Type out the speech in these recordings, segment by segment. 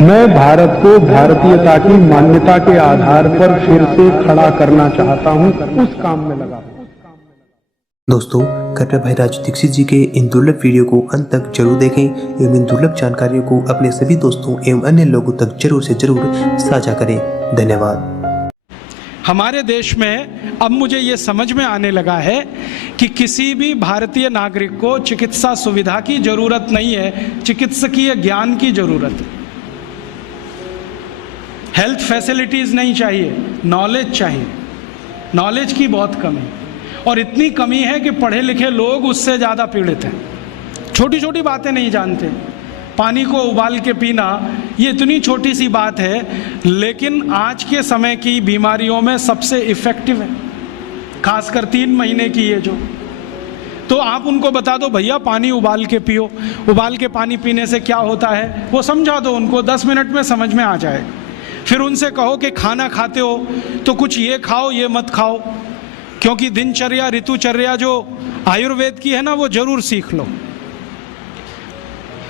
मैं भारत को भारतीयता की मान्यता के आधार पर फिर से खड़ा करना चाहता हूं, उस काम में लगा हूं। दोस्तों, कृपया भाई राजू दीक्षित जी के इन दुर्लभ वीडियो को अंत तक जरूर देखें एवं इन दुर्लभ जानकारियों को अपने सभी दोस्तों एवं अन्य लोगों तक जरूर से जरूर साझा करें। धन्यवाद। हमारे देश में अब मुझे ये समझ में आने लगा है कि किसी भी भारतीय नागरिक को चिकित्सा सुविधा की जरूरत नहीं है, चिकित्सकीय ज्ञान की जरूरत है। हेल्थ फैसिलिटीज नहीं चाहिए, नॉलेज चाहिए। नॉलेज की बहुत कमी, और इतनी कमी है कि पढ़े लिखे लोग उससे ज़्यादा पीड़ित हैं। छोटी छोटी बातें नहीं जानते। पानी को उबाल के पीना, ये इतनी छोटी सी बात है, लेकिन आज के समय की बीमारियों में सबसे इफ़ेक्टिव है, खासकर 3 महीने की ये जो। तो आप उनको बता दो भैया पानी उबाल के पियो, उबाल के पानी पीने से क्या होता है वो समझा दो उनको, 10 मिनट में समझ में आ जाएगा। फिर उनसे कहो कि खाना खाते हो तो कुछ ये खाओ ये मत खाओ, क्योंकि दिनचर्या ऋतुचर्या जो आयुर्वेद की है ना, वो जरूर सीख लो।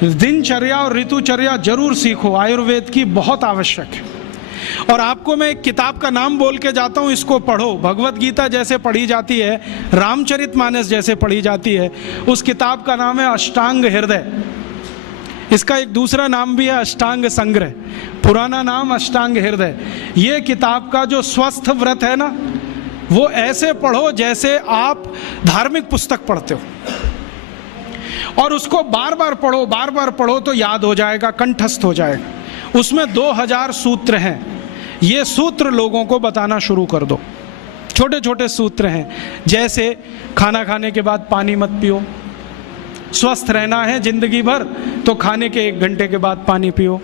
दिनचर्या और ऋतुचर्या जरूर सीखो, आयुर्वेद की बहुत आवश्यक है। और आपको मैं एक किताब का नाम बोल के जाता हूँ, इसको पढ़ो। भगवत गीता जैसे पढ़ी जाती है, रामचरितमानस जैसे पढ़ी जाती है, उस किताब का नाम है अष्टांग हृदय। इसका एक दूसरा नाम भी है अष्टांग संग्रह, पुराना नाम अष्टांग हृदय। ये किताब का जो स्वस्थ व्रत है ना, वो ऐसे पढ़ो जैसे आप धार्मिक पुस्तक पढ़ते हो, और उसको बार बार पढ़ो तो याद हो जाएगा, कंठस्थ हो जाएगा। उसमें 2000 सूत्र हैं। ये सूत्र लोगों को बताना शुरू कर दो। छोटे छोटे सूत्र हैं, जैसे खाना खाने के बाद पानी मत पियो, स्वस्थ रहना है जिंदगी भर तो खाने के 1 घंटे के बाद पानी पियो।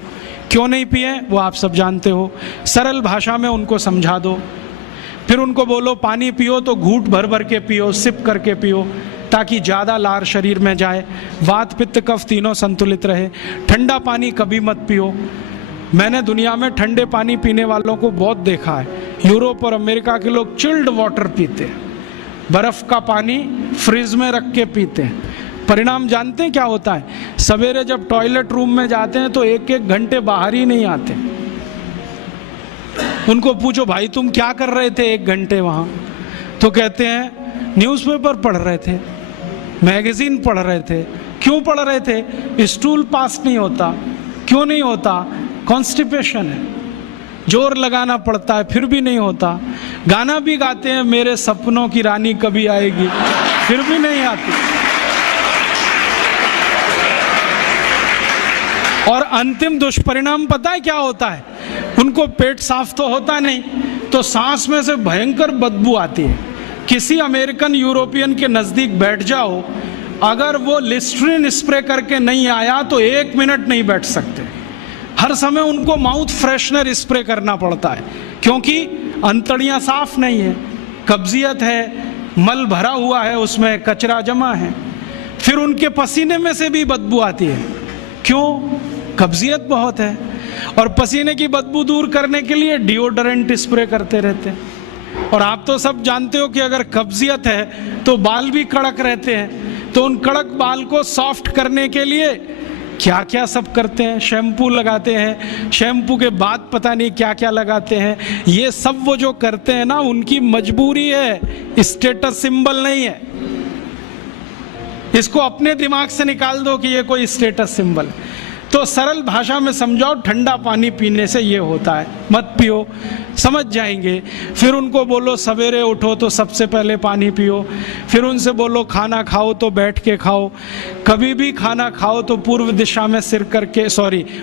क्यों नहीं पिए वो आप सब जानते हो, सरल भाषा में उनको समझा दो। फिर उनको बोलो पानी पियो तो घूंट भर भर के पियो, सिप करके पियो, ताकि ज़्यादा लार शरीर में जाए, वात पित्त कफ तीनों संतुलित रहे। ठंडा पानी कभी मत पियो। मैंने दुनिया में ठंडे पानी पीने वालों को बहुत देखा है। यूरोप और अमेरिका के लोग चिल्ड वाटर पीते हैं, बर्फ़ का पानी फ्रिज में रख के पीते हैं। परिणाम जानते हैं क्या होता है? सवेरे जब टॉयलेट रूम में जाते हैं तो 1-1 घंटे बाहर ही नहीं आते। उनको पूछो भाई तुम क्या कर रहे थे 1 घंटे वहाँ? तो कहते हैं न्यूज़पेपर पढ़ रहे थे, मैगजीन पढ़ रहे थे। क्यों पढ़ रहे थे? स्टूल पास नहीं होता। क्यों नहीं होता? कॉन्स्टिपेशन है, जोर लगाना पड़ता है फिर भी नहीं होता। गाना भी गाते हैं मेरे सपनों की रानी कभी आएगी, फिर भी नहीं आती। और अंतिम दुष्परिणाम पता है क्या होता है? उनको पेट साफ तो होता नहीं, तो सांस में से भयंकर बदबू आती है। किसी अमेरिकन यूरोपियन के नज़दीक बैठ जाओ, अगर वो लिस्ट्रीन स्प्रे करके नहीं आया तो 1 मिनट नहीं बैठ सकते। हर समय उनको माउथ फ्रेशनर स्प्रे करना पड़ता है, क्योंकि अंतड़ियाँ साफ नहीं है, कब्जियत है, मल भरा हुआ है, उसमें कचरा जमा है। फिर उनके पसीने में से भी बदबू आती है। क्यों? कब्जियत बहुत है। और पसीने की बदबू दूर करने के लिए डिओडोरेंट स्प्रे करते रहते हैं। और आप तो सब जानते हो कि अगर कब्जियत है तो बाल भी कड़क रहते हैं, तो उन कड़क बाल को सॉफ्ट करने के लिए क्या क्या सब करते हैं। शैम्पू लगाते हैं, शैम्पू के बाद पता नहीं क्या क्या लगाते हैं। ये सब वो जो करते हैं ना, उनकी मजबूरी है, स्टेटस सिंबल नहीं है। इसको अपने दिमाग से निकाल दो कि ये कोई स्टेटस सिंबल। तो सरल भाषा में समझाओ, ठंडा पानी पीने से ये होता है, मत पियो, समझ जाएंगे। फिर उनको बोलो सवेरे उठो तो सबसे पहले पानी पियो। फिर उनसे बोलो खाना खाओ तो बैठ के खाओ, कभी भी खाना खाओ तो पूर्व दिशा में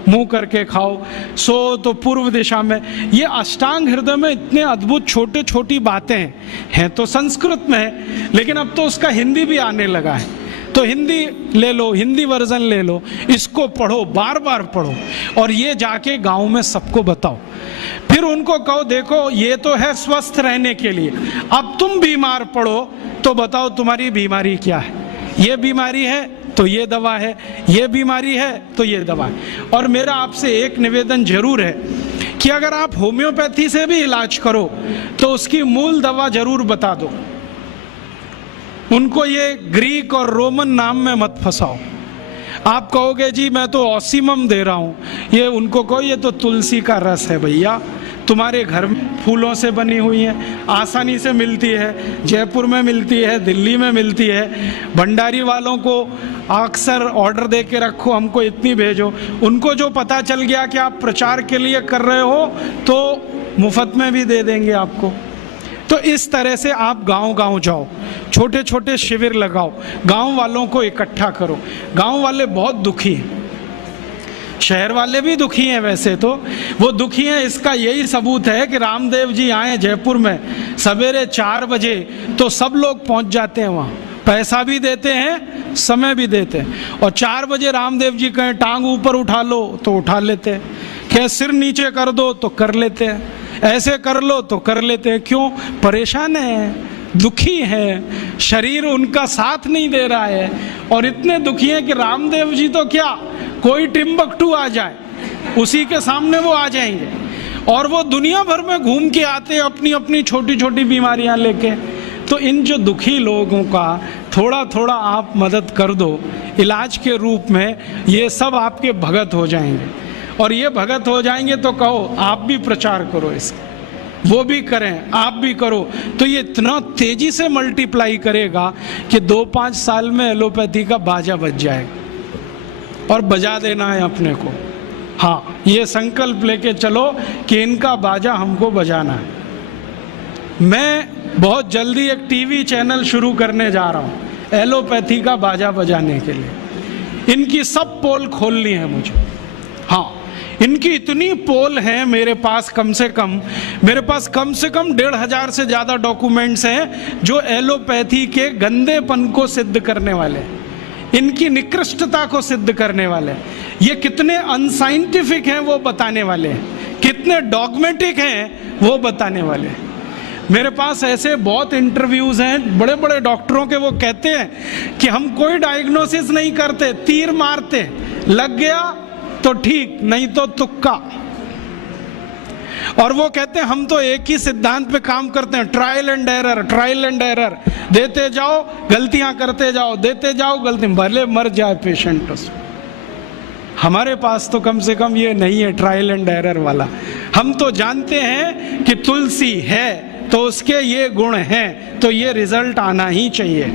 मुंह करके खाओ, सो तो पूर्व दिशा में। ये अष्टांग हृदय में इतने अद्भुत छोटे छोटी बातें हैं तो संस्कृत में है, लेकिन अब तो उसका हिंदी भी आने लगा है। तो हिंदी ले लो, हिंदी वर्जन ले लो, इसको पढ़ो, बार बार पढ़ो, और ये जाके गांव में सबको बताओ। फिर उनको कहो देखो ये तो है स्वस्थ रहने के लिए, अब तुम बीमार पड़ो तो बताओ तुम्हारी बीमारी क्या है। ये बीमारी है तो ये दवा है, ये बीमारी है तो ये दवा है। और मेरा आपसे एक निवेदन जरूर है कि अगर आप होम्योपैथी से भी इलाज करो तो उसकी मूल दवा जरूर बता दो। उनको ये ग्रीक और रोमन नाम में मत फंसाओ। आप कहोगे जी मैं तो ऑसिमम दे रहा हूँ, ये उनको कहो ये तो तुलसी का रस है भैया, तुम्हारे घर में फूलों से बनी हुई है, आसानी से मिलती है, जयपुर में मिलती है, दिल्ली में मिलती है। भंडारी वालों को अक्सर ऑर्डर दे के रखो, हमको इतनी भेजो। उनको जो पता चल गया कि आप प्रचार के लिए कर रहे हो तो मुफ्त में भी दे देंगे आपको। तो इस तरह से आप गांव-गांव जाओ, छोटे छोटे शिविर लगाओ, गांव वालों को इकट्ठा करो। गांव वाले बहुत दुखी हैं, शहर वाले भी दुखी हैं, वैसे तो वो दुखी हैं। इसका यही सबूत है कि रामदेव जी आए जयपुर में सवेरे 4 बजे तो सब लोग पहुंच जाते हैं वहाँ, पैसा भी देते हैं, समय भी देते हैं। और 4 बजे रामदेव जी कहें टांग ऊपर उठा लो तो उठा लेते हैं, कहें सिर नीचे कर दो तो कर लेते हैं, ऐसे कर लो तो कर लेते हैं। क्यों? परेशान है, दुखी है, शरीर उनका साथ नहीं दे रहा है। और इतने दुखी हैं कि रामदेव जी तो क्या, कोई टिम्बकटू आ जाए उसी के सामने वो आ जाएंगे। और वो दुनिया भर में घूम के आते हैं अपनी अपनी छोटी छोटी बीमारियां लेके। तो इन जो दुखी लोगों का थोड़ा थोड़ा आप मदद कर दो इलाज के रूप में, ये सब आपके भगत हो जाएंगे। और ये भगत हो जाएंगे तो कहो आप भी प्रचार करो इसका, वो भी करें, आप भी करो, तो ये इतना तेजी से मल्टीप्लाई करेगा कि 2-5 साल में एलोपैथी का बाजा बज जाएगा। और बजा देना है अपने को। हाँ, ये संकल्प लेके चलो कि इनका बाजा हमको बजाना है। मैं बहुत जल्दी एक टीवी चैनल शुरू करने जा रहा हूँ एलोपैथी का बाजा बजाने के लिए। इनकी सब पोल खोलनी है मुझे। हाँ, इनकी इतनी पोल हैं मेरे पास, कम से कम 1,500 से ज़्यादा डॉक्यूमेंट्स हैं जो एलोपैथी के गंदेपन को सिद्ध करने वाले हैं, इनकी निकृष्टता को सिद्ध करने वाले हैं। ये कितने अनसाइंटिफिक हैं वो बताने वाले हैं, कितने डॉगमेटिक हैं वो बताने वाले हैं। मेरे पास ऐसे बहुत इंटरव्यूज़ हैं बड़े बड़े डॉक्टरों के, वो कहते हैं कि हम कोई डायग्नोसिस नहीं करते, तीर मारते, लग गया तो ठीक, नहीं तो तुक्का। और वो कहते हैं हम तो एक ही सिद्धांत पे काम करते हैं, trial and error, trial and error, देते जाओ गलतियां करते जाओ, देते जाओ गलती, भले मर जाए पेशेंट उसमें। हमारे पास तो कम से कम ये नहीं है ट्रायल एंड एरर वाला। हम तो जानते हैं कि तुलसी है तो उसके ये गुण हैं तो ये रिजल्ट आना ही चाहिए,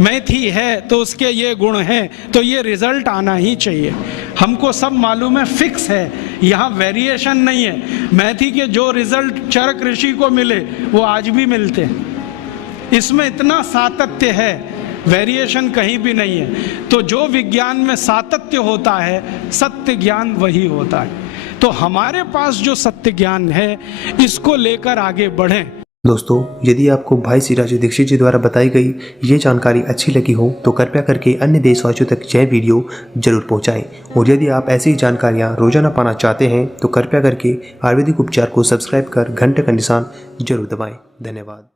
मेथी है तो उसके ये गुण हैं तो ये रिजल्ट आना ही चाहिए। हमको सब मालूम है, फिक्स है, यहाँ वेरिएशन नहीं है। मेथी के जो रिजल्ट चरक ऋषि को मिले वो आज भी मिलते हैं। इसमें इतना सातत्य है, वेरिएशन कहीं भी नहीं है। तो जो विज्ञान में सातत्य होता है, सत्य ज्ञान वही होता है। तो हमारे पास जो सत्य ज्ञान है इसको लेकर आगे बढ़ें। दोस्तों, यदि आपको भाई श्री राजू दीक्षित जी द्वारा बताई गई ये जानकारी अच्छी लगी हो तो कृपया करके अन्य देशवासियों तक यह वीडियो जरूर पहुंचाएं। और यदि आप ऐसी जानकारियां रोजाना पाना चाहते हैं तो कृपया करके आयुर्वेदिक उपचार को सब्सक्राइब कर घंटे का निशान जरूर दबाएं। धन्यवाद।